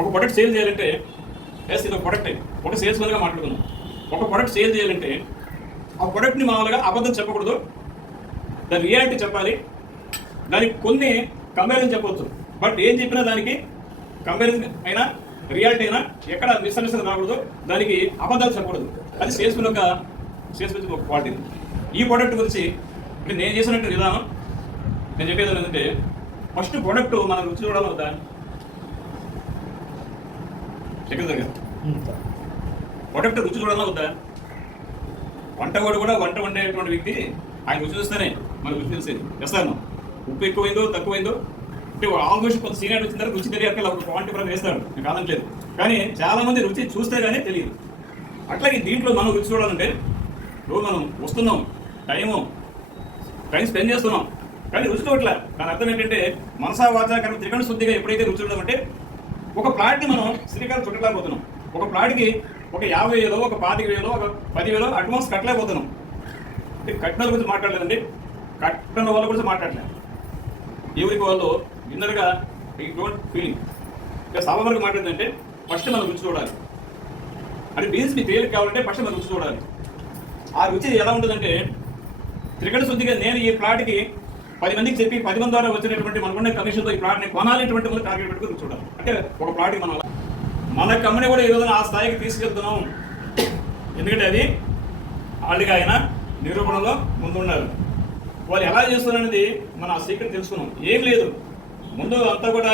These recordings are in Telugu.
ఒక ప్రొడక్ట్ సేల్ చేయాలంటే ఎస్ ఇది ఒక ప్రొడక్ట్ ఒక సేల్స్ మెన్గా మాట్లాడుకుందాం. ఒక ప్రొడక్ట్ సేల్ చేయాలంటే ఆ ప్రొడక్ట్ని మామూలుగా అబద్ధం చెప్పకూడదు, దాని రియాలిటీ చెప్పాలి, దానికి కొన్ని కంపారిజన్ చెప్పవచ్చు. బట్ ఏం చెప్పినా దానికి కంపారిజన్ అయినా రియాలిటీ అయినా ఎక్కడ మిస్అండర్స్టాండింగ్ రాకూడదు, దానికి అబద్ధాలు చెప్పకూడదు. అది సేల్స్ మెన్ ఒక క్వాలిటీ. ఈ ప్రోడక్ట్ గురించి అంటే నేను చేసినట్టు విధానం నేను చెప్పేది ఏంటంటే ఫస్ట్ ప్రోడక్ట్ మనం రుచి చూడాలి వద్దా ప్రోడక్ట్ రుచి చూడాలా వద్దా? వంటవాడు కూడా వంట వండేటువంటి వ్యక్తి ఆయన రుచి చూస్తేనే మనకు రుచి తెలిసేది. చేస్తాను ఉప్పు ఎక్కువైందో తక్కువైందో అంటే ఆల్మోస్ట్ కొంత సీనియర్ వచ్చిన తర్వాత రుచి తెలియక ఒక క్వాంటిటీ పరంగా వేస్తాడు, నేను కాదనట్లేదు. కానీ చాలా మంది రుచి చూస్తే కానీ తెలియదు. అట్లాగే దీంట్లో మనం రుచి చూడాలంటే రోజు మనం వస్తున్నాం, టైం స్పెండ్ చేస్తున్నాం, కానీ రుచి చూడట్లే. దాని అర్థం ఏంటంటే మనసా వాచా కనుక త్రికరణ శుద్ధిగా ఎప్పుడైతే రుచి చూడమంటే ఒక ప్లాట్ని మనం శ్రీకారం చుట్టలేకపోతున్నాం. ఒక ప్లాట్కి ఒక 50,000 ఒక 25,000 ఒక 10,000 అడ్వాన్స్ కట్టలేకపోతున్నాం. అంటే కట్టిన గురించి మాట్లాడలేదండి, కట్టిన వాళ్ళ గురించి మాట్లాడలేదు. ఎవరికి వాళ్ళు విన్నర్గా ఈ డోంట్ ఫీలింగ్ ఇక సభ వరకు మాట్లాడిందంటే ఫస్ట్ మనం రుచి చూడాలి. అంటే బిజినెస్ మీ తేలిక కావాలంటే ఫస్ట్ మనం రుచి చూడాలి. ఆ రుచి ఎలా ఉంటుందంటే త్రికరణ శుద్ధిగా నేను ఈ ప్లాట్కి 10 మందికి చెప్పి 10 మంది ద్వారా వచ్చినటువంటి మనకున్న కమిషన్తో ఈ ప్లాట్ని కొనాలనేటువంటి మనం టార్గెట్ పెట్టుకుని చూడాలి. అంటే ఒక ప్లాట్కి మన కంపెనీ కూడా ఈ రోజున ఆ స్థాయికి తీసుకెళ్తున్నాం. ఎందుకంటే అది వాళ్ళకి ఆయన నిరూపణలో ముందున్నారు. వాళ్ళు ఎలా చేస్తున్నారనేది మనం ఆ సీక్రెట్ తెలుసుకున్నాం. ఏం లేదు, ముందు అంతా కూడా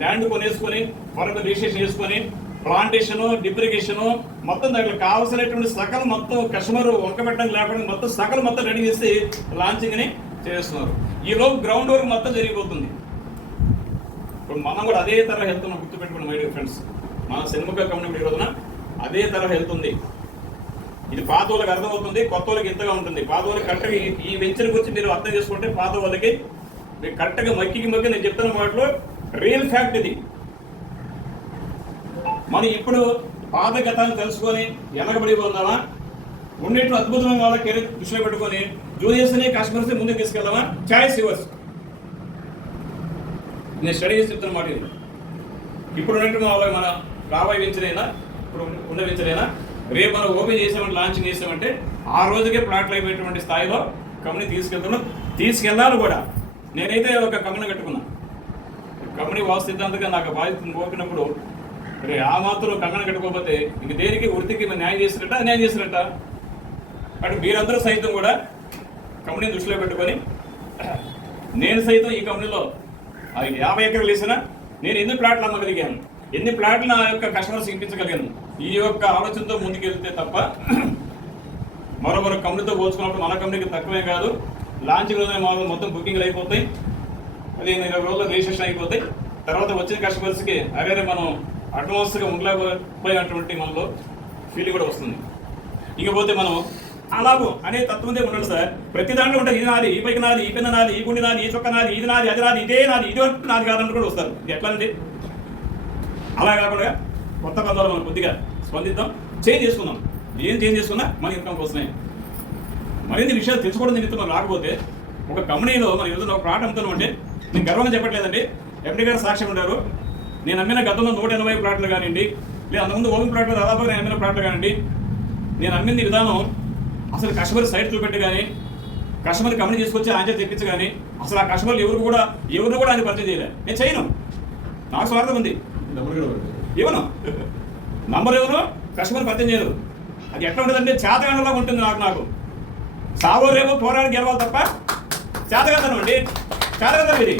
ల్యాండ్ కొనేసుకొని ఫారెన్ రిజిస్ట్రేషన్ చేసుకొని ప్లాంటేషను డిప్రికేషను మొత్తం దాంట్లో కావాల్సినటువంటి సకలు మొత్తం కస్టమర్ వంకబెట్టడానికి లేకుండా మొత్తం సకలు మొత్తం రెడీ చేసి లాంచింగ్ని చేస్తున్నారు. ఈలోపు గ్రౌండ్ వర్క్ మొత్తం జరిగిపోతుంది. ఇప్పుడు మనం కూడా అదే తరహా వెళ్తున్నాం. గుర్తుపెట్టుకుని మై డియర్ ఫ్రెండ్స్, మన షణ్ముఖ కంపెనీ ఈ రోజున అదే తరహా వెళ్తుంది. ఇది పాత వాళ్ళకి అర్థమవుతుంది, కొత్త వాళ్ళకి ఇంతగా ఉంటుంది. పాత వాళ్ళకి కరెక్ట్గా ఈ వెంచర్ గురించి మీరు అర్థం చేసుకుంటే పాత వాళ్ళకి మీరు కరెక్ట్గా మక్కి నేను చెప్తున్న మాటలో రియల్ ఫ్యాక్ట్ ఇది. మనం ఇప్పుడు పాత గతాన్ని తెలుసుకొని వెనకబడిపోదామా, ఉండేట్లు అద్భుతమైన వాళ్ళ కెరీర్ దృష్టిలో పెట్టుకొని జూనియర్స్ని కస్టమర్స్ని ముందుకు తీసుకెళ్దామా? Choice yours. నేను స్టడీ చేసి చెప్తున్న మాట ఇది. ఇప్పుడు ఉన్నట్టు మన రాబోయే వెంచరైనా ఇప్పుడు ఉన్న వెంచరైనా రేపు మనం ఓపెన్ చేసామంటే లాంచింగ్ చేసామంటే ఆ రోజుకే ప్లాట్లు అయిపోయేటువంటి స్థాయిలో కంపెనీ తీసుకెళ్ళాలి కూడా. నేనైతే ఒక కంపెనీ కట్టుకున్నా. కంపెనీ వాస్తు సిద్ధాంతంగా నాకు బాధ్యతను కోపినప్పుడు రే ఆ మాత్రం కంపెనీ కట్టుకోకపోతే ఇంక దేనికి వృత్తికి న్యాయం చేసినట్ట అన్యాయం చేసినట్ట. అటు మీరందరూ సైతం కూడా కంపెనీని దృష్టిలో పెట్టుకొని నేను సైతం ఈ కంపెనీలో 50 ఎకరాలు వేసినా నేను ఎన్ని ప్లాట్లు అమ్మగలిగాను, ఎన్ని ప్లాట్లు నా యొక్క కస్టమర్స్ ఇప్పించగలిగాను. ఈ యొక్క ఆలోచనతో ముందుకు వెళ్తే తప్ప మరో కంపెనీతో పోల్చుకున్నప్పుడు మన కంపెనీకి తక్కువే కాదు. లాంచింగ్ రోజున మొత్తం బుకింగ్లు అయిపోతాయి, 15-20 రోజుల్లో రిజిస్ట్రేషన్ అయిపోతాయి. తర్వాత వచ్చిన కస్టమర్స్కి అరే మనం అడ్వాన్స్గా ఉండలేకపోయినటువంటి మనలో ఫీలింగ్ కూడా వస్తుంది. ఇకపోతే మనం అలాగూ అనే తత్వంతో ఉండాలి సార్. ప్రతి దాంట్లో ఉంటుంది ఇది నాది, ఈ పైకి నాది, ఈ పిన్న నాది, ఈ గుండి నాది, ఈ చొక్క నాది, ఇది నాది, అది నాది, ఇదే నాది, ఇది వరకు నాది కాదంటూ కూడా వస్తారు. ఇది ఎట్లా అండి? అలా కాకుండా కొత్త పదాలు మనం కొద్దిగా స్పందిద్దాం, చేంజ్ చేసుకుందాం. ఏం చేంజ్ చేసుకున్నా మన ఇన్కమ్ కోసమే. మరిన్ని విషయాలు తెలుసుకోవడం నిమిత్తం మనం రాకపోతే ఒక కంపెనీలో మనం ఏదైనా ఒక ప్లాట్ అమ్ముతున్నాం అంటే నేను గర్వంగా చెప్పట్లేదండి, ఎండి గారు సాక్ష్యం ఉంటారు. నేను అమ్మిన గతంలో 180 ప్లాట్లు కానివ్వండి, లేదా అంతకుముందు ఓపెన్ ప్లాట్లు దాదాపుగా నేను అమ్మిన ప్లాట్లు కానివ్వండి, నేను అమ్మింది విధానం అసలు కస్టమర్ సైట్ చూపెట్టి కానీ కస్టమర్ కంపెనీ తీసుకొచ్చి ఆయన తెప్పించి కానీ అసలు ఆ కస్టమర్లు ఎవరు కూడా ఆయన పరిచయం చేయలేదు. నేను చేయను, నాకు స్వార్థం ఉంది. ఇవ్వను, నంబర్ ఎవరు కస్టమర్ పరిచయం చేయరు. అది ఎట్లా ఉంటుందంటే చేతగానలా ఉంటుంది. నాకు సావో రేపో పోరాడి గెలవాలి తప్ప చేతగాదనం అండి, చేతగాదనం ఇది.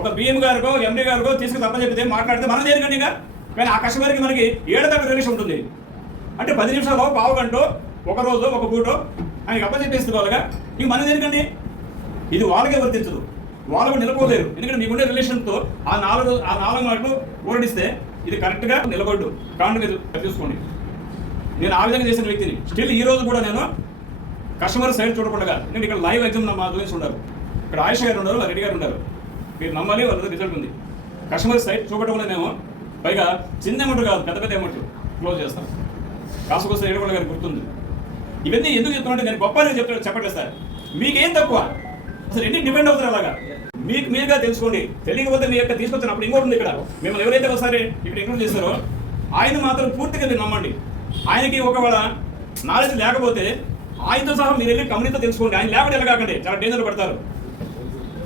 ఒక బిఎం గారికో ఎండి గారికో తీసుకుని తప్ప చెప్తే మాట్లాడితే మనం చేయకండి. ఇంకా కానీ ఆ కస్టమర్కి మనకి 7 దాకా రిలేషన్ ఉంటుంది. అంటే 10 నిమిషాలు పావు గంట ఒక రోజు ఒక పూటో ఆయనకి అప్పచెప్పేస్తే వాళ్ళగా ఇంక మనం దేనికండి? ఇది వాళ్ళకే వర్తించదు, వాళ్ళు నిలబడలేరు. ఎందుకంటే మీకుండే రిలేషన్తో ఆ నాలుగు మాటలు ఓడిస్తే ఇది కరెక్ట్గా నిలబడ్డు కాండి మీద చూసుకోండి. నేను ఆ విధంగా చేసిన వ్యక్తిని. స్టిల్ ఈ రోజు కూడా నేను కస్టమర్ సైడ్ చూడకుండా నేను ఇక్కడ లైవ్ ఎగ్జామ్ మా దోసి ఉన్నారు, ఇక్కడ ఆయుష్ గారు ఉన్నారు, రెడ్డి గారు ఉన్నారు. మీరు నమ్మాలి, వాళ్ళ రిజల్ట్ ఉంది. కస్టమర్ సైట్ చూపడం మేము పైగా చిన్న అమౌంట్ కాదు, పెద్ద అమౌంట్ క్లోజ్ చేస్తాం. కాసుకొస్తే ఏడుగోళ్ళ గారికి గుర్తుంది. ఇవన్నీ ఎందుకు చెప్తున్నా నేను గొప్ప చెప్పట్లేదు సార్. మీకేం తక్కువ? అసలు ఎన్ని డిపెండ్ అవుతారు అలాగా? మీకు మీరుగా తెలుసుకోండి. తెలియకపోతే మీ యొక్క తీసుకొచ్చినప్పుడు ఇంకోటి ఉంది ఇక్కడ. మిమ్మల్ని ఎవరైతే ఒకసారి ఇక్కడ ఇంక్లూడ్ చేస్తారో ఆయన మాత్రం పూర్తిగా మీరు నమ్మండి. ఆయనకి ఒకవేళ నాలెడ్జ్ లేకపోతే ఆయనతో సహా మీరు వెళ్ళి కమ్యూనిటీతో తెలుసుకోండి. ఆయన లేకుండా వెళ్ళగాకండి, చాలా డేంజర్ పడతారు.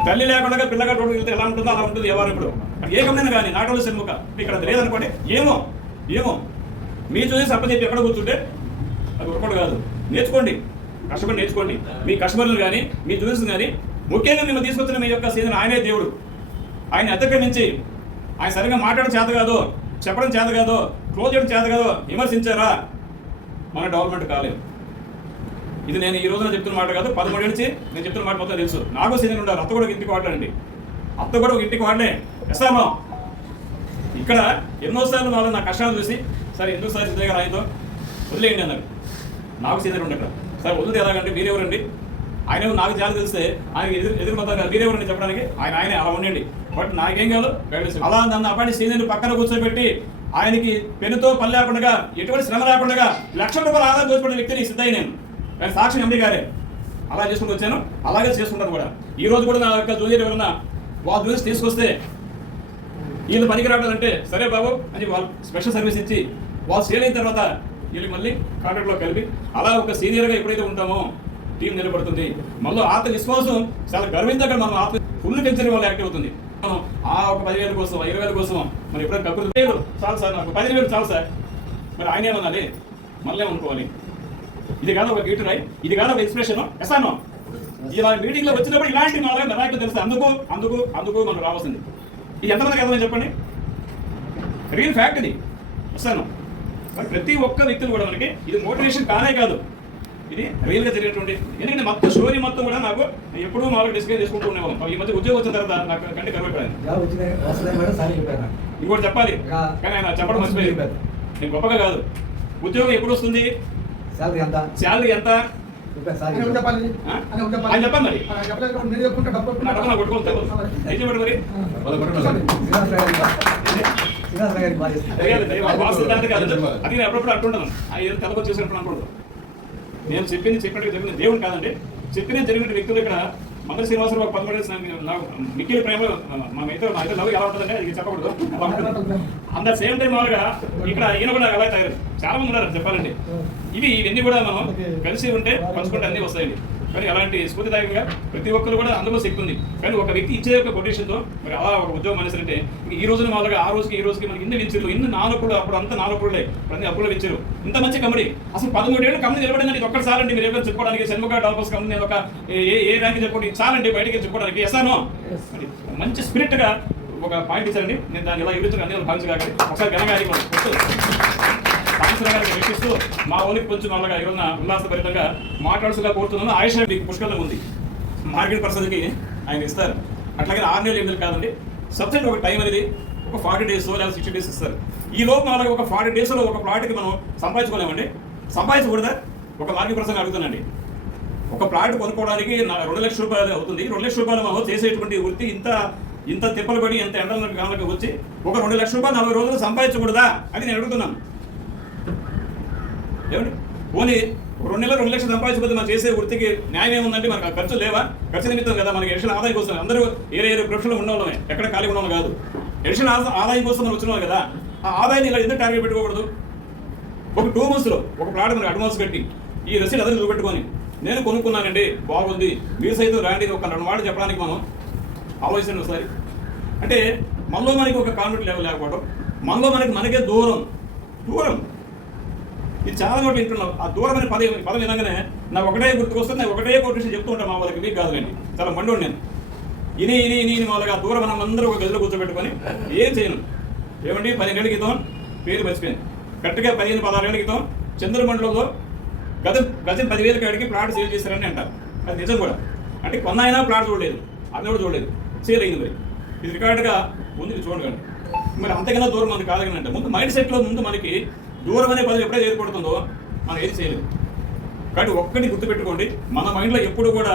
తల్లి లేకుండా పిల్లగా రోడ్డు వెళ్తే ఎలా ఉంటుందో అలా ఉంటుంది ఎవరు. ఇప్పుడు ఏ కంపెనీ కానీ నాటోళ్ళు సెన్ముఖ ఇక్కడ లేదనుకోండి, ఏమో మీరు చూసి సప్పచెప్పి ఎక్కడ కూర్చుంటే అది ఒకటి కాదు. నేర్చుకోండి, కష్టపడి నేర్చుకోండి. మీ కస్టమర్లు కానీ మీ జూనియర్స్ కానీ ముఖ్యంగా మేము తీసుకొచ్చిన మీ యొక్క సీజన్ ఆయనే దేవుడు. ఆయన ఎద్దక్కడి నుంచి ఆయన సరిగ్గా మాట్లాడడం చేత కాదు, చెప్పడం చేత కాదు, క్లోజ్ చేయడం చేత కాదు, విమర్శించారా మన డెవలప్మెంట్ కాలేదు. ఇది నేను ఈ రోజున చెప్తున్న మాట కాదు, 13 నుంచి నేను చెప్తున్న మాట మొత్తం తెలుసు. నాకు సీజన్ ఉండాలి. అత్త కూడా ఇంటికి వాడలేండి, అత్త కూడా ఒక ఇంటికి వాడలే. ఎస్తామో ఇక్కడ ఎన్నోసార్లు వాళ్ళు నా కష్టాలు చూసి సరే ఎందుకు సార్ సిద్ధయ్య గారు ఆయనతో వదిలేయండి అన్నారు. నాకు సీజన్ ఉండే ఇక్కడ సార్ వదిలితే ఎలాగంటే మీరెవరండి, ఆయన నాకు చాలా తెలిస్తే ఆయన ఎదురుపోతారు మీరెవరండి చెప్పడానికి. ఆయనే అలా ఉండండి. బట్ నాకేం కాదు అలా నన్ను అప్పటి సీనియర్ పక్కన కూర్చోబెట్టి ఆయనకి పెనుతో పని లేకుండా ఎటువంటి శ్రమ లేకుండా ₹1,00,000 ఆదాయం దోచుకున్న వ్యక్తిని సిద్ధయ్య నేను. కానీ సాక్షి ఎంపీ గారే అలా చేసుకుంటూ వచ్చాను, అలాగే చేసుకుంటాను కూడా. ఈ రోజు కూడా నా యొక్క జూనియర్ ఎవరన్నా వాళ్ళు జూనియర్స్ తీసుకొస్తే వీళ్ళు పనికి రావడాలంటే సరే బాబు అని వాళ్ళు స్పెషల్ సర్వీస్ ఇచ్చి వాళ్ళు సేల్ అయిన తర్వాత వీళ్ళకి మళ్ళీ కాంట్రాక్ట్లో కలిపి అలా ఒక సీనియర్గా ఎప్పుడైతే ఉంటామో టీం నిలబడుతుంది. మళ్ళీ ఆత్మవిశ్వాసం చాలా గర్వించగా మనం ఆత్మ ఫుల్ పెంచని వాళ్ళు యాక్టివ్ అవుతుంది. మనం ఆ ఒక 10,000 కోసం 20,000 కోసం మరి ఎప్పుడైనా కక్కులు చాలు సార్, నాకు 15,000 చాలు సార్, మరి ఆయన ఏమన్నది మళ్ళీ అనుకోవాలి. ఇది కాదు ఒక గీటు రాయి, ఇది కాదు ఒక ఎక్స్ప్రెషన్. ఎసాను ఇలా మీటింగ్లో వచ్చినప్పుడు ఇలాంటి నాలుగు నాయకులు తెలుస్తాయి. అందుకు మనం రావాల్సింది. ఇది ఎంతమందికి అర్థమైంది చెప్పండి? రియల్ ఫ్యాక్ట్ ఇది. వస్తాను ప్రతి ఒక్క వ్యక్తులు కూడా మనకి ఇది మోటివేషన్ కానే కాదు, ఇది రియల్గా జరిగేటువంటి. ఎందుకంటే మొత్తం స్టోరీ మొత్తం కూడా నాకు ఎప్పుడూ మామూలుగా డిస్కస్ చేసుకుంటూ ఉండేవాళ్ళం. ఈ మధ్య ఉద్యోగం వచ్చిన తర్వాత నాకు కంటే కనబడిపోయాను. ఇంకోటి చెప్పాలి కానీ ఆయన చెప్పడం మర్చిపోయింది. నేను గొప్పగా కాదు, ఉద్యోగం ఎప్పుడు వస్తుంది, శాలరీ ఎంత చెప్పండి. మరి అది నేను ఎప్పుడప్పుడు అంటుంటాను, ఏదో తెలకొచ్చి చేసినప్పుడు అనుకుంటాను. నేను చెప్పినట్టుగా జరిగిన దేవుడు కాదండి, చెప్పిన జరిగిన వ్యక్తులు ఇక్కడ మంగళ శ్రీనివాసరావు 13 మిక్కిలి ప్రేమ మా అయితే లవ్ ఎలా ఉంటుందంటే ఇది చెప్పకూడదు. అంత సేమ్ టైం వాళ్ళగా ఇక్కడ ఈయన కూడా ఎలా తయారు చాలా మంది ఉన్నారు చెప్పాలండి. ఇవన్నీ కూడా మనం కలిసి ఉంటే పంచుకుంటే అన్నీ వస్తాయండి. కానీ అలాంటి స్ఫూర్తిదాయకంగా ప్రతి ఒక్కరు కూడా అందులో శక్తి ఉంది. కానీ ఒక వ్యక్తి ఇచ్చే ఒక కొటేషన్తో మరి అలా ఒక ఉద్యోగం అనేసరంటే ఈ రోజున వాళ్ళగా ఆ రోజుకి ఈ రోజుకి మనకి ఇన్ని వించారు, ఇన్ని నాలుగులు అప్పుడు అంతా నాలుగులే ప్రతి అప్పులు వించారు. ఇంత మంచి కంపెనీ అసలు 13 ఏళ్ళు కంపెనీ నిలబడిందండి. ఇది ఒక్కసారండి మీరు ఏమైనా చెప్పుకోవడానికి షణ్ముఖ డెవలపర్స్ కంపెనీ ఒక ఏ ర్యాంక్ చెప్పుకోండి చాలండి బయటికి చెప్పుకోవడానికి. ఎసాను మంచి స్పిరిట్గా ఒక పాయింట్ ఇచ్చారండి. నేను దాన్ని ఇలా ఎదుగుతున్నా అన్ని భావించగాలి ఒకసారి ఘనంగా వ్యక్తిస్తూ మా ఊరికి కొంచెం వాళ్ళగా ఏమన్నా ఉల్లాసభరితంగా మాట్లాడుతుగా కోరుతున్నాను. ఆయుష్ మీకు పుష్కలంగా ఉంది, మార్కెట్ పరిస్థితికి ఆయన ఇస్తారు. అట్లాగే 6 నెలలు 8 నెలలు కాదండి, సబ్జెక్ట్ ఒక టైం అనేది ఒక 40 days లేదా 60 days ఇస్తారు. ఈ లోపు అలాగే ఒక 40 days ఒక ప్లాట్కి మనం సంపాదించుకోలేమండి. సంపాదించకూడదా? ఒక మార్కెట్ పర్సన్ అడుగుతానండి, ఒక ప్లాట్ కొనుక్కోవడానికి ₹2,00,000 అవుతుంది. ₹2,00,000 మనం చేసేటువంటి వృత్తి ఇంత తిప్పలు పడి ఎంత ఎండలకు గాలకు వచ్చి ఒక ₹2,00,000 40 రోజులు సంపాదించకూడదా అని నేను అడుగుతున్నాను. ఏమండి పోనీ 2 నెలలు 2 లక్షలు సంపాదించకపోతే మనం చేసే వృత్తికి న్యాయం ఏముందంటే మనకు ఖర్చు లేవా? ఖర్చు నిమిత్తం కదా మనకి ఎడిషనల్ ఆదాయం కోసం. అందరూ ఏ ప్రొఫెషన్లో ఉన్నవాళ్ళమే, ఎక్కడ ఖాళీ ఉన్నవాళ్ళు కాదు. ఎడిషనల్ ఆదాయం కోసం మనం వచ్చిన కదా. ఆ ఆదాయాన్ని ఇలా ఎందుకు టార్గెట్ పెట్టుకోకూడదు? ఒక 2 monthsలో ఒక ప్లాట్ మనకి అడ్వాన్స్ కట్టి ఈ రసీదు అదే చూపెట్టుకొని నేను కొనుక్కున్నానండి బాగుంది మీరు సైతం రాండి ఒక 2 మాటలు చెప్పడానికి మనం ఆలోచన ఒకసారి. అంటే మనలో మనకి ఒక కాన్ఫిడెంట్ లెవెల్ లేకపోవడం, మనలో మనకే దూరం. ఇది చాలా కూడా వింటున్నాం. ఆ దూరం అనే పదం వినగానే నాకు ఒకటే గుర్తుకొస్తుంది. నేను ఒకటే కొటేషన్ చెప్తూ ఉంటాను మా వాళ్ళకి, మీకు కాదు అండి, చాలా మండోడు నేను. ఇని వాళ్ళకి ఆ దూరం మనం అందరూ ఒక గదిలో కూర్చోబెట్టుకొని ఏం చేయను. ఏమండి 15 ఏళ్ళ క్రితం పేరు మర్చిపోయింది, కరెక్ట్గా 15-16 ఏళ్ళ క్రితం చంద్రమండలంలో గజం 10,000 కాడికి ప్లాట్ సేల్ చేశారని అంటారు. అది నిజం కూడా. అంటే కొన్నాయినా ప్లాట్ చూడలేదు, అది కూడా చూడలేదు, సేల్ అయింది. మరి ఇది రికార్డుగా ముందు చూడగలండి. మరి అంతకన్నా దూరం మనకి కాదని అంటే ముందు మైండ్ సెట్లో ముందు మనకి దూరం అనే పదం ఎప్పుడైతే ఏర్పడుతుందో మనం ఏది చేయలేదు. కాబట్టి ఒక్కటి గుర్తుపెట్టుకోండి, మన మైండ్లో ఎప్పుడు కూడా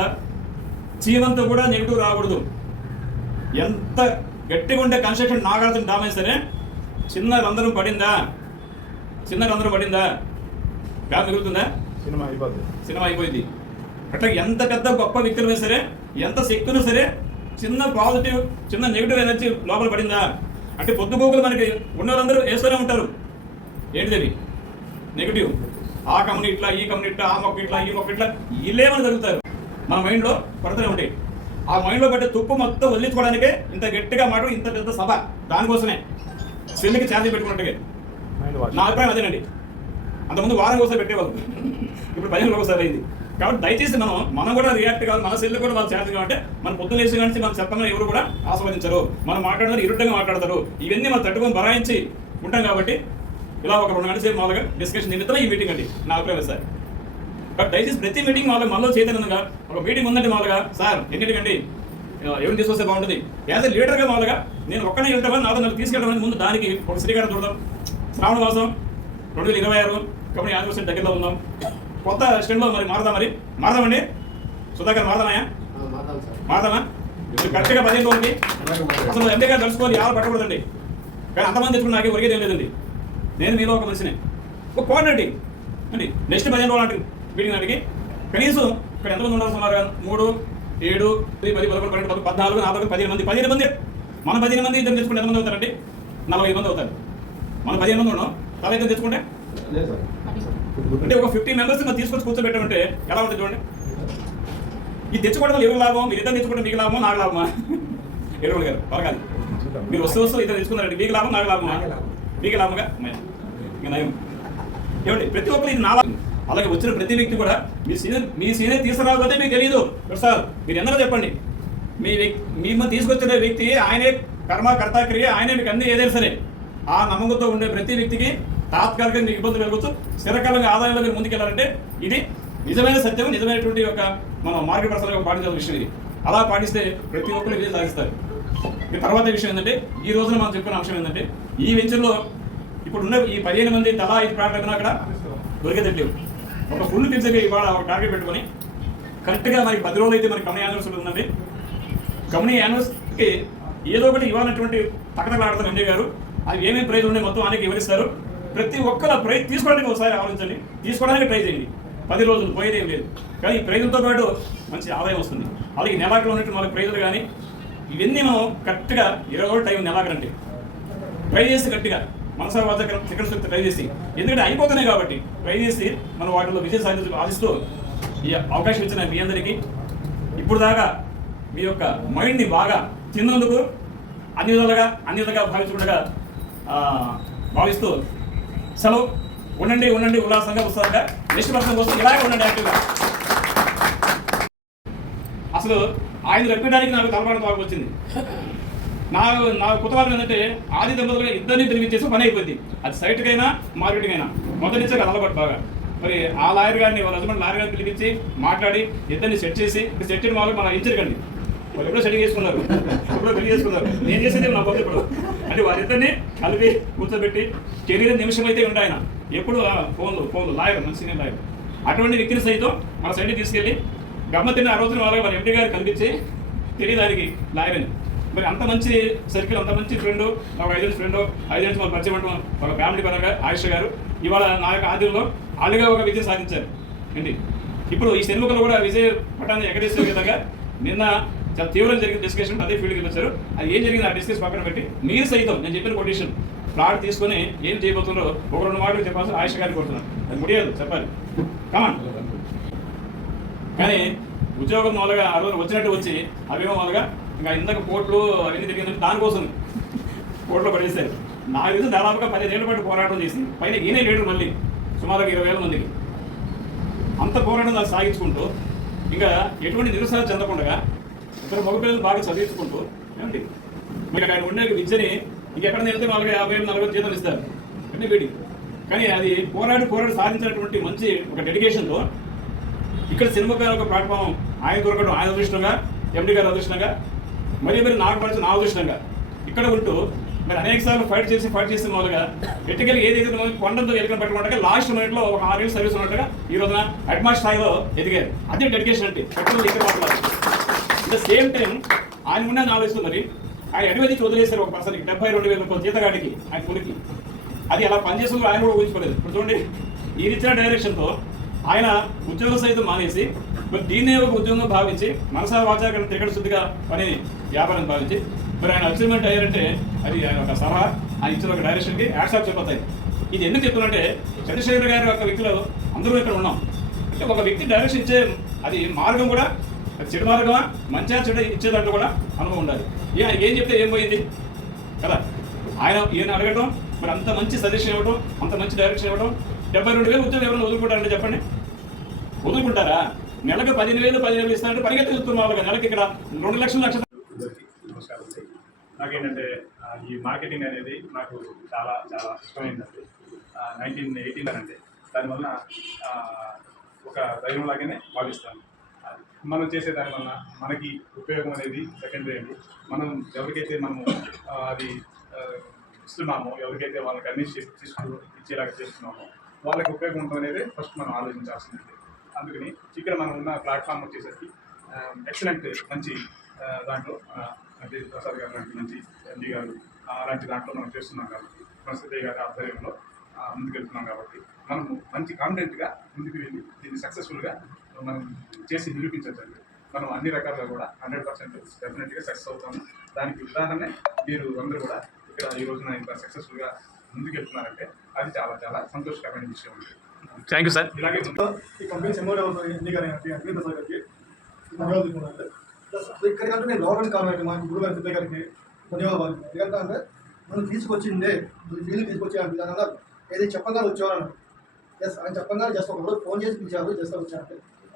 చీమంతా కూడా నెగిటివ్ రాకూడదు. ఎంత గట్టిగా ఉండే కన్స్ట్రక్షన్ నాగార్జున డామే సరే చిన్న రంధ్రం పడిందా బ్యాగ్ మిగులుతుందా? సినిమా అయిపోయింది. అట్లా ఎంత పెద్ద గొప్ప వ్యక్తులైనా సరే, ఎంత శక్తున్నా సరే చిన్న పాజిటివ్ చిన్న నెగిటివ్ ఎనర్జీ లోపల పడిందా అంటే పొద్దుగోకులు మనకి ఉన్న వాళ్ళందరూ వేస్తూనే ఉంటారు. ఏంటిది నెగిటివ్, ఆ కమ్యూనిటీ ఇట్లా, ఈ కమ్యూనిటీ ఇట్లా, ఆ మొక్క ఇట్లా, ఈ మొక్క ఇట్లా, వీళ్ళేమని జరుగుతారు మన మైండ్లో పడుతూనే ఉంటాయి. ఆ మైండ్లో పట్టే తుప్పు మొత్తం వదిలించుకోవడానికే ఇంత గట్టిగా మాట, ఇంత పెద్ద సభ. దానికోసమే స్విమ్మింగ్కి ఛార్జీ పెట్టుకున్నట్టుగా నా అభిప్రాయం అదేనండి. అంతకుముందు వారం ఒకసారి పెట్టేవాళ్ళు, ఇప్పుడు 15 రోజులు ఒకసారి అయింది. కాబట్టి దయచేసి మనం కూడా రియాక్ట్ కావాలి, మన సెల్లు కూడా వాళ్ళు ఛార్జ్ కావాలంటే మన పొద్దున్న వేసి కానీ మనం చెప్పమని ఎవరు కూడా ఆస్వాదించరు. మనం మాట్లాడతారు, ఇరుడ్డంగా మాట్లాడతారు. ఇవన్నీ మనం తట్టుకొని బరాయించి ఉంటాం కాబట్టి ఇలా ఒక 2 గంటల సేపు మామూలుగా డిస్కషన్ నిమిత్తం ఈ మీటింగ్ అండి నా అభిప్రాయం సార్. బట్ దయచేసి ప్రతి మీటింగ్ మామూలుగా మనలో చైతన్యంగా ఒక మీటింగ్ ఉందంటే మామూలుగా సార్ ఎన్నిటికండి ఎవరిని తీసుకొస్తే బాగుంటుంది. యాజ్ ఎ లీడర్గా మామూలుగా నేను ఒక్కనే వెళ్తామని నాతో నన్ను తీసుకెళ్ళడం ముందు దానికి ఒక శ్రీకారం చూడడం. శ్రావణ మాసం 2026 కమిటీ యానివర్సరీ దగ్గరలో ఉందాం. కొత్త స్టెండ్లో మరి మారదామండి. సుధాకర్ మారదామా? ఇప్పుడు కరెక్ట్గా 15 ఉంది. అసలు ఎంతగా తెలుసుకోవాలి, ఎవరు పట్టకూడదండి. కానీ అంతమంది తెచ్చుకుని నాకే ఒరిగేది ఏం లేదండి. నేను మీలో ఒక మనిషిని, ఒక కోఆర్డినేటింగ్ అండి. నెక్స్ట్ 15 రోజులు నాటికి మీటింగ్ నాటికి కనీసం ఇక్కడ ఎంతమంది ఉండాలి సుమారుగా 3, 7, 10, 11, 12, 14, 40, 15 మంది. 15 మంది మనం 15 మంది ఇద్దరు తెచ్చుకుంటే ఎంతమంది అవుతారండి? 45 మంది అవుతారు. మనం 15 మంది ఉన్నాం, తల ఇద్దరు తెచ్చుకుంటే అంటే ఒక 50 మెంబర్స్ మనం తీసుకొచ్చి కూర్చోబెట్టామంటే ఎలా ఉంటుంది చూడండి. ఇది తెచ్చుకోవడం ఎవరు లాభం? మీరు ఇద్దరు తెచ్చుకుంటే మీకు లాభమా నాకు లాభమా? ఎరువులు గారు పలకాలి. మీరు వస్తూ ఇద్దరు తెచ్చుకున్నారండి, మీకు లాభం నాకు లాభమా? మీకు లాభంగా ఇంకా నయం ఏమండి. ప్రతి ఒక్కరు ఇది నా లాభం. అలాగే వచ్చిన ప్రతి వ్యక్తి కూడా మీ సీనియర్ తీసుకురాకపోతే మీకు తెలియదు సార్. మీరు ఎందరో చెప్పండి, మిమ్మల్ని తీసుకొచ్చిన వ్యక్తి ఆయనే కర్త క్రియ, ఆయనే మీకు అన్ని ఏదైనా సరే. ఆ నమ్మకంతో ఉండే ప్రతి వ్యక్తికి తాత్కాలికంగా మీకు ఇబ్బందులు కలగవచ్చు. స్థిరకాలంగా ఆదాయంలో మీరు ముందుకెళ్ళాలంటే ఇది నిజమైన సత్యం, నిజమైనటువంటి ఒక మనం మార్కెట్ పర్సన్గా పాటించాల్సిన విషయం ఇది. అలా పాటిస్తే ప్రతి ఒక్కరు విజయం సాధిస్తారు. తర్వాత విషయం ఏంటంటే ఈ రోజున మనం చెప్పుకున్న అంశం ఏంటంటే ఈ వెంచర్లో ఇప్పుడున్న ఈ 15 మంది తలా 5 ప్లాట్లు అక్కడ దొరికేదట్లేవు. ఒక ఫుల్ పిక్చర్గా ఇవాళ ఒక టార్గెట్ పెట్టుకొని కరెక్ట్గా మనకి 10 రోజులు అయితే మనకి కంపెనీ యానివర్సరీ ఉందండి. కంపెనీ యానివర్సరీకి ఏదో ఒకటి ఇవ్వాలన్నటువంటి తక్కడలాడతారు ఎండి గారు. అది ఏమేమి ప్రైజ్ ఉండే మొత్తం ఆయనకి వివరిస్తారు. ప్రతి ఒక్కరు ప్రైజ్ తీసుకోవడానికి ఒకసారి ఆలోచించండి, తీసుకోవడానికి ట్రై చేయండి. 10 రోజులు పోయేదేం లేదు. కానీ ఈ ప్రైజులతో పాటు మంచి ఆదాయం వస్తుంది. అలాగే నెలాఖరు ఉన్నట్టు మనకి ప్రైజులు కానీ ఇవన్నీ మనం కరెక్ట్గా 20 రోజులు టైం నెలాఖరంటే ట్రై చేసి గట్టిగా మనసా వాచ శిఖర ట్రై చేసి, ఎందుకంటే అయిపోతున్నాయి కాబట్టి ట్రై చేసి మనం వాటిలో విజయం సాధించు ఆశిస్తూ ఈ అవకాశం ఇచ్చిన మీ అందరికీ ఇప్పుడు దాకా మీ యొక్క మైండ్ని బాగా తిన్నందుకు అన్ని విధాలుగా భావించకుండా భావిస్తూ సెలవు. ఉండండి ఉల్లాసంగా ఉత్సాహంగా నెక్స్ట్ పర్సన్ కోసం ఇలాగే ఉండండి యాక్టివ్గా. అసలు ఆయన రప్పించడానికి నాకు తలపాటు తాగు వచ్చింది. నా కుతవారం ఏంటంటే ఆది దంపతులుగా ఇద్దరిని తిరిగిచ్చేసి పని అయిపోయింది. అది సైట్కైనా మార్కెటింగ్ అయినా మొదటి నుంచే అలవాటు బాగా. మరి ఆ లాయర్ గారిని వాళ్ళ హస్బెండ్ లాయర్ గారిని పిలిపించి మాట్లాడి ఇద్దరిని సెట్ చేసి సెట్ చేయడం వాళ్ళు మన ఇంచరుకండి. వాళ్ళు ఎప్పుడో సెట్ చేసుకున్నారు, ఎప్పుడో పెళ్లి చేసుకున్నారు. నేను చేసేది నా పద్ధతి ఇప్పుడు అంటే వారిద్దరిని కలిపి కూర్చోబెట్టి కెరీర్ నిమిషం అయితే ఉండే ఆయన ఎప్పుడు ఫోన్లు లాయర్, మన సీనియర్ లాయర్. అటువంటి వ్యక్తిని సైతం మన సైడ్కి తీసుకెళ్ళి గమ్మతిని ఆ రోజున వాళ్ళ ఎండి గారు కనిపించి తెలియదానికి లాయర్ అని. మరి అంత మంచి సర్కిల్, అంత మంచి ఫ్రెండ్, నాకు 5 ఏళ్ళ ఫ్రెండ్, 5 ఏళ్ళ వాళ్ళు పరిచయం అంటాం ఒక ఫ్యామిలీ పరంగా ఆయుష్ గారు ఇవాళ నా యొక్క ఆధ్వర్యంలో వాళ్ళుగా ఒక విజయం సాధించారు అండి. ఇప్పుడు ఈ షణ్ముఖంలో కూడా విజయ పట్టాన్ని ఎగరేసే విధంగా నిన్న చాలా తీవ్రంగా జరిగిన డిస్కషన్ అదే ఫీల్డ్కి వచ్చారు. అది ఏం జరిగింది ఆ డిస్కస్ పక్కన పెట్టి మీరు సైతం నేను చెప్పిన కొటేషన్ ప్లాట్ తీసుకొని ఏం చేయబోతున్నారో ఒక 2 మాటలు చెప్పాల్సిన ఆయుష్ గారిని కోరుతున్నాను. అది ముడియాలి చెప్పాలి కమాన్. కానీ ఉద్యోగం మూలగా ఆ రోజు వచ్చినట్టు వచ్చి అవేమో మూలగా ఇంకా ఇందాక కోర్టులు అవన్నీ తిరిగిందంటే దానికోసం కోర్టులో పడేశారు. నాకు తెలిసి దాదాపుగా 15 ఏళ్ల పాటు పోరాటం చేసి పైన ఈయనే లీడర్ మళ్ళీ సుమారుగా 20,000 మందికి అంత పోరాటం దాన్ని సాగించుకుంటూ ఇంకా ఎటువంటి నిరుత్సాహం చెందకుండా ఇద్దరు మగపిల్లలు బాగా చదివించుకుంటూ ఏమండి మీరు ఆయన ఉండే విద్యని ఇంకెక్కడ వెళ్తే 40,000, 40 జీతం ఇస్తారు అంటే వీడి. కానీ అది పోరాడి సాధించినటువంటి మంచి ఒక డెడికేషన్తో ఇక్కడ సినిమా ఒక ప్లాట్ఫామ్ ఆయన దొరకడం ఆయన అదృష్టంగా, ఎండి గారు అదృష్టంగా, మరి నాకు పరిచయం నా అదృష్టంగా ఇక్కడ ఉంటూ మరి అనేక సార్లు ఫైట్ చేసిన వాళ్ళగా ఎట్టుకెళ్ళి ఏదైతే కొండంతో ఎలుకలు పెట్టుకుంటే లాస్ట్ మినిట్లో ఒక 6 ఏళ్ళు సర్వీస్ ఉన్నట్టుగా ఈ రోజున అడ్మాస్ స్థాయిలో ఎదిగారు. అదే డెడికేషన్ అంటే పెట్రోల్ ఇక్కడ మాట్లాడారు. అట్ ద సేమ్ టైం ఆయన ఉన్న ఆలోచిస్తున్నారు. ఆయన అడ్వైజ్ వదిలేశారు ఒక పర్సన్కి 72,000 జీతగాడికి ఆయన కొడుకి. అది అలా పనిచేస్తుంది ఆయన కూడా ఊహించుకోలేదు. ఇప్పుడు చూడండి ఈయన ఇచ్చిన డైరెక్షన్తో ఆయన ఉద్యోగం సైతం మానేసి మరి దీన్నే ఒక ఉద్యోగంగా భావించి మనసా వాచాకరణ త్రికట శుద్ధిగా పని వ్యాపారం భావించి మరి ఆయన అచీవ్మెంట్ అయ్యారంటే అది ఆయన ఒక సలహా ఆయన ఇచ్చిన ఒక డైరెక్షన్కి యాక్సెప్ట్ అయిపోతాయి. ఇది ఎందుకు చెప్తున్నంటే చంద్రశేఖర్ గారి యొక్క వ్యక్తిలో అందరూ ఇక్కడ ఉన్నాం అంటే ఒక వ్యక్తి డైరెక్షన్ ఇచ్చే అది మార్గం కూడా అది చెడు మార్గమా మంచిగా చెడు ఇచ్చే దాంట్లో కూడా అనుభవం ఉండాలి. ఆయన ఏం చెప్తే ఏం పోయింది కదా, ఈయన అడగటం మరి అంత మంచి సజెషన్ ఇవ్వడం అంత మంచి డైరెక్షన్ ఇవ్వడం 72,000 ఉద్యోగం ఎవరైనా వదులుకుంటారంటే చెప్పండి, వదులుకుంటారా? నెలకు 15,000 ఇస్తారంటే పరిగెత్తి చూస్తున్న వాళ్ళకి నెలకి ఇక్కడ 2 లక్షలు నాకేంటంటే ఈ మార్కెటింగ్ అనేది నాకు చాలా చాలా ఇష్టమైందండి. 1918 అంటే దానివల్ల ఒక దైవం లాగానే భావిస్తాను. మనం చేసే దానివల్ల మనకి ఉపయోగం అనేది సెకండరీ అండి. మనం ఎవరికైతే మనము అది ఇస్తున్నామో, ఎవరికైతే వాళ్ళకి అన్ని ఇచ్చేలాగా చేస్తున్నామో వాళ్ళకి ఉపయోగం ఉంటుంది అనేది ఫస్ట్ మనం ఆలోచించాల్సింది. అందుకని ఇక్కడ మనం ఉన్న ప్లాట్ఫామ్ వచ్చేసరికి ఎక్సలెంట్ మంచి దాంట్లో అంటే ప్రసాద్ గారు లాంటి మంచి ఎండి గారు అలాంటి దాంట్లో మనం చేస్తున్నాం కాబట్టి మన సిద్ధయ్య గారి ఆధ్వర్యంలో ముందుకెళ్తున్నాం కాబట్టి మనము మంచి కాన్ఫిడెంట్గా ముందుకు వెళ్ళి దీన్ని సక్సెస్ఫుల్గా మనం చేసి నిరూపించండి. మనం అన్ని రకాలుగా కూడా 100% డెఫినెట్గా సక్సెస్ అవుతాము. దానికి ఉదాహరణే మీరు అందరూ కూడా ఇక్కడ ఈ రోజున ఇంత సక్సెస్ఫుల్గా ముందుకెళ్తున్నారంటే అది చాలా చాలా సంతోషకరమైన విషయం ఉంది. Thank you sir. ఇలాగే ఈ కంపెనీ ఎంఓడి ఎండి గారి అగ్ని ప్రసాద్ గారికి ధన్యవాదాలు. ఇక్కడికంటే నేను గవర్నమెంట్ కావాలి మా గురువు గారి సిద్ధ గారికి ధన్యవాదాలు. ఎందుకంటే మనం తీసుకొచ్చిందే వీళ్ళు తీసుకొచ్చే విధానంగా ఏదైతే చెప్పగా వచ్చేవాళ్ళు జస్ట్ ఆయన చెప్పగా జస్ట్ ఒక రోజు ఫోన్ చేసి పిలిచారు, జస్ట్ వచ్చారంటే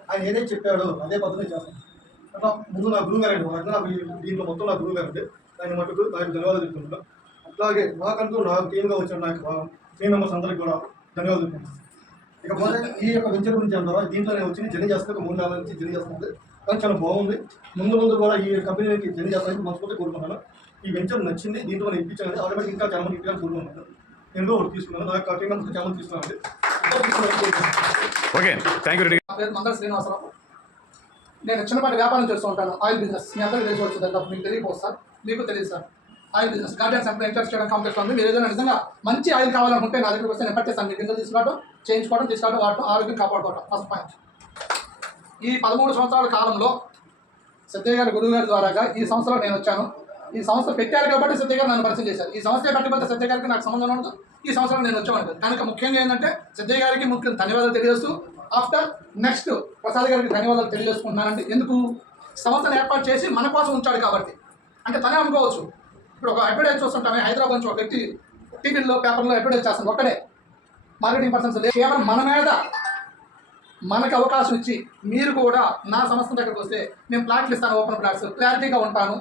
ఆయన ఏదైతే చెప్పాడో అదే పద్ధతి చేస్తాను. అట్లా ముందు నా గురువు గారు అండి, నాకు దీంట్లో మొత్తం నా గురువు గారు అంటే ఆయన మటుకు నాకు ధన్యవాదాలు చెప్తున్నాను. అట్లాగే నాకంటూ నాకు టీమ్గా వచ్చిన నాకు టీమ్ మెంబర్స్ అందరికీ కూడా ధన్యవాదాలు చెప్తున్నాను. ఇకపోతే ఈ యొక్క వెంచర్ గురించి అంటారా, దీంట్లో నేను వచ్చి జర్నీ చేస్తాను, 3 నెలల నుంచి జర్నీ చేస్తుంది. కానీ చాలా బాగుంది. ముందు కూడా ఈ కంపెనీకి జర్నీ చేస్తానికి మనస్ఫూర్తి కోరుకుంటున్నాను. ఈ వెంచర్ నచ్చింది, దీంట్లో నేను ఇప్పించాను. ఆటోమేటిక్ ఇంకా చాలా మంది ఇప్పించాలని కోరుకుంటున్నాను. నేను ఒకటి తీసుకున్నాను, నాకు టీమ్ మెంబర్స్ చాలా మంది తీసుకున్నాను. Okay, thank you. నా పేరు మందర శ్రీనివాసరావు. నేను చిన్నపాటి వ్యాపారం చేస్తూ ఉంటాను, ఆయిల్ బిజినెస్. మీ అందరికీ తెలిసి వచ్చింది, మీకు తెలియకపోవచ్చు సార్, మీకు తెలియదు sir. Oil business gardens centre enter చేయడం కాంప్లెక్స్ ఉంది. మీరు ఏదైనా నిజంగా మంచి ఆయిల్ కావాలనుకుంటే నా దగ్గరికి వస్తే నేను పట్టేస్తాను. మీ గింజలు తీసుకోవడం, చేయించుకోవడం, తీసుకోవడం, వాడటం, ఆరోగ్యం కాపాడుకోవడం ఫస్ట్ పాయింట్. ఈ 13 సంవత్సరాల కాలంలో సిద్ధయ్య గారి గురువు గారి ద్వారాగా ఈ సంస్థలో నేను వచ్చాను. ఈ సంస్థ పెట్టారు కాబట్టి సిద్ధయ్య గారు నన్ను పరిచయం చేశారు. ఈ సంస్థ పెట్టకపోతే సిద్ధయ్య గారికి నాకు సంబంధం ఉండదు. ఈ సంవత్సరం నేను వచ్చాను కనుక ముఖ్యంగా ఏంటంటే సిద్ధయ్య గారికి ముఖ్యం ధన్యవాదాలు తెలియజేస్తూ ఆఫ్టర్ నెక్స్ట్ ప్రసాద్ గారికి ధన్యవాదాలు తెలియజేసుకుంటున్నానంటే ఎందుకు సంస్థను ఏర్పాటు చేసి మన కోసం ఉంచాడు కాబట్టి. అంటే తనే అనుకోవచ్చు, ఇప్పుడు ఒక అడ్వర్టైజ్ చూస్తుంటామే హైదరాబాద్ నుంచి ఒక వ్యక్తి టీవీలో పేపర్లో అడ్వర్టైజ్ చేస్తాను, ఒక్కడే మార్కెటింగ్ పర్సన్స్ కేవలం మన మీద మనకు అవకాశం ఇచ్చి మీరు కూడా నా సంస్థ దగ్గరకు వస్తే నేను ప్లాట్లు ఇస్తాను, ఓపెన్ ప్లాట్స్, క్లారిటీగా ఉంటాను.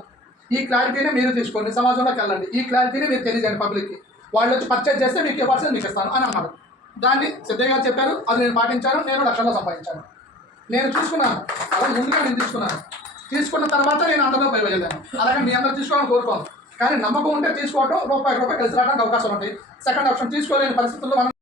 ఈ క్లారిటీనే మీరు తీసుకోండి, సమాజంలోకి వెళ్ళండి, ఈ క్లారిటీని మీరు తెలియజేయండి పబ్లిక్కి. వాళ్ళు వచ్చి పర్చేజ్ చేస్తే మీకు ఇవ్వాల్సింది మీకు ఇస్తాను అని అన్నారు. దాన్ని సిద్ధయ్య గారు చెప్పారు, అది నేను పాటించాను. నేను లక్షల్లో సంపాదించాను. నేను చూసుకున్నాను, అలా ముందుగా నేను తీసుకున్న తర్వాత నేను అందరిలో పై వెళ్ళాను. అలాగే మీ అందరూ తీసుకోవాలని కోరుకోను, కానీ నమ్మకం ఉంటే తీసుకోవడం రూపాయి కలిసి రావడానికి అవకాశాలు ఉంటాయి. సెకండ్ ఆప్షన్ తీసుకోలేని పరిస్థితుల్లో మనం